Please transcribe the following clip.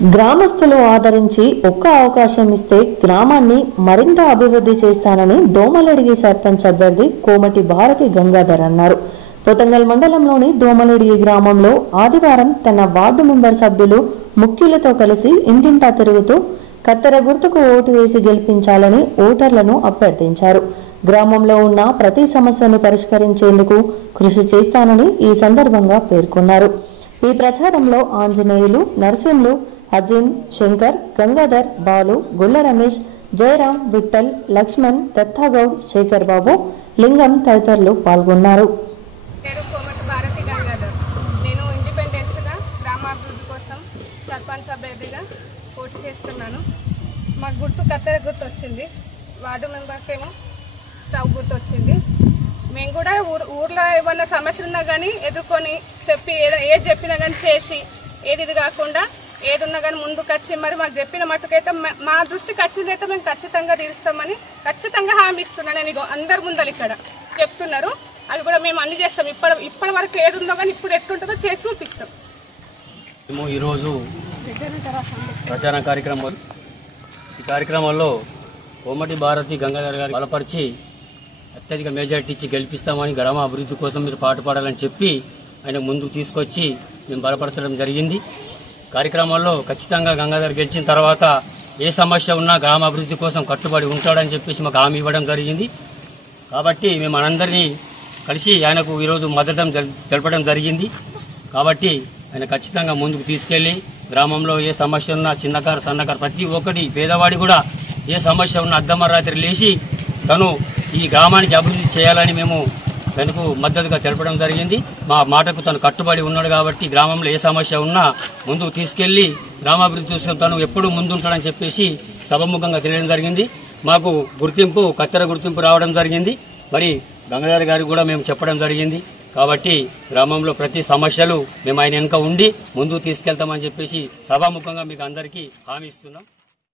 గ్రామస్తులు ఆదరించి ఒక్క అవకాశం ఇస్తే గ్రామాన్ని మరింత అభివృద్ధి చేస్తానని దోమలడిగి సర్పంచ్ అభ్యర్థి కోమటి భారతి గంగాధర్ అన్నారు. పోతంగల్ మండలంలోని దోమలడిగి గ్రామంలో ఆదివారం తన వార్డు మెంబర్ సభ్యులు ముఖ్యులతో కలిసి ఇంటింటా తిరుగుతూ కత్తెర గుర్తుకు ఓటు వేసి గెలిపించాలని ఓటర్లను అభ్యర్థించారు. గ్రామంలో ఉన్న ప్రతి సమస్యను పరిష్కరించేందుకు కృషి చేస్తానని ఈ సందర్భంగా పేర్కొన్నారు. ఈ ప్రచారంలో ఆంజనేయులు, నర్సింలు, అజిన్, శంకర్, గంగాధర్, బాలు, గుల్ల రమేష్, జయరాం, విఠల్, లక్ష్మణ్, దత్తాగౌడ్, శేఖర్ బాబు, లింగం తదితరులు పాల్గొన్నారు. నేను ఇండిపెండెన్స్గా గ్రామాభివృద్ధి కోసం సర్పంచ్ అభ్యర్థిగా పోటీ చేస్తున్నాను. మాకు గుర్తు కత్తెర గుర్తు వచ్చింది, వార్డు మెంబర్కేమో స్టవ్ గుర్తు వచ్చింది. మేము కూడా ఊర్లో ఏమన్నా సమస్యలు ఉన్నా కానీ ఎదుర్కొని చెప్పి ఏది చెప్పినా కానీ చేసి ఏది కాకుండా ఏది ఉన్నా కానీ ముందుకు వచ్చి మరి మాకు చెప్పిన మట్టుకైతే మా దృష్టికి వచ్చిందైతే మేము ఖచ్చితంగా తీరుస్తామని ఖచ్చితంగా హామీ ఇస్తున్నాను. నేను అందరి ముందలు ఇక్కడ చెప్తున్నారు, అవి కూడా మేము అన్ని చేస్తాం. ఇప్పటి వరకు ఏది ఉందో కానీ ఇప్పుడు ఎట్లుంటుందో చేసి చూపిస్తాం. మేము ఈరోజు ప్రచార కార్యక్రమం, ఈ కార్యక్రమంలో కోమటి భారతి గంగాధర్ గారు బలపరిచి అత్యధిక మెజార్టీ ఇచ్చి గెలిపిస్తామని గ్రామ అభివృద్ధి కోసం మీరు పాటుపడాలని చెప్పి ఆయన ముందుకు తీసుకొచ్చి మేము బలపరచడం జరిగింది. కార్యక్రమంలో ఖచ్చితంగా గంగాధర్ గెలిచిన తర్వాత ఏ సమస్య ఉన్నా గ్రామ అభివృద్ధి కోసం కట్టుబడి ఉంటాడని చెప్పేసి మాకు హామీ ఇవ్వడం జరిగింది. కాబట్టి మేము మనందరినీ కలిసి ఆయనకు ఈరోజు మద్దతు తెలపడం జరిగింది. కాబట్టి ఆయన ఖచ్చితంగా ముందుకు తీసుకెళ్లి గ్రామంలో ఏ సమస్య ఉన్నా చిన్నకారు సన్నకారు ప్రతి ఒక్కటి పేదవాడి కూడా ఏ సమస్య ఉన్నా అర్ధమరాత్రి లేచి తను ఈ గ్రామానికి అభివృద్ధి చేయాలని మేము తనకు మద్దతుగా తెలపడం జరిగింది. మా మాటకు తను కట్టుబడి ఉన్నాడు కాబట్టి గ్రామంలో ఏ సమస్య ఉన్నా ముందుకు తీసుకెళ్లి గ్రామాభివృద్ధి కోసం తను ఎప్పుడూ ముందుంటాడని చెప్పేసి సభముఖంగా తెలియడం జరిగింది. మాకు గుర్తింపు కత్తెర గుర్తింపు రావడం జరిగింది. మరి గంగాధర్ గారికి కూడా మేము చెప్పడం జరిగింది. కాబట్టి గ్రామంలో ప్రతి సమస్యలు మేము ఆయన వెనుక ఉండి ముందుకు తీసుకెళ్తామని చెప్పేసి సభాముఖంగా మీకు అందరికీ హామీ ఇస్తున్నాం.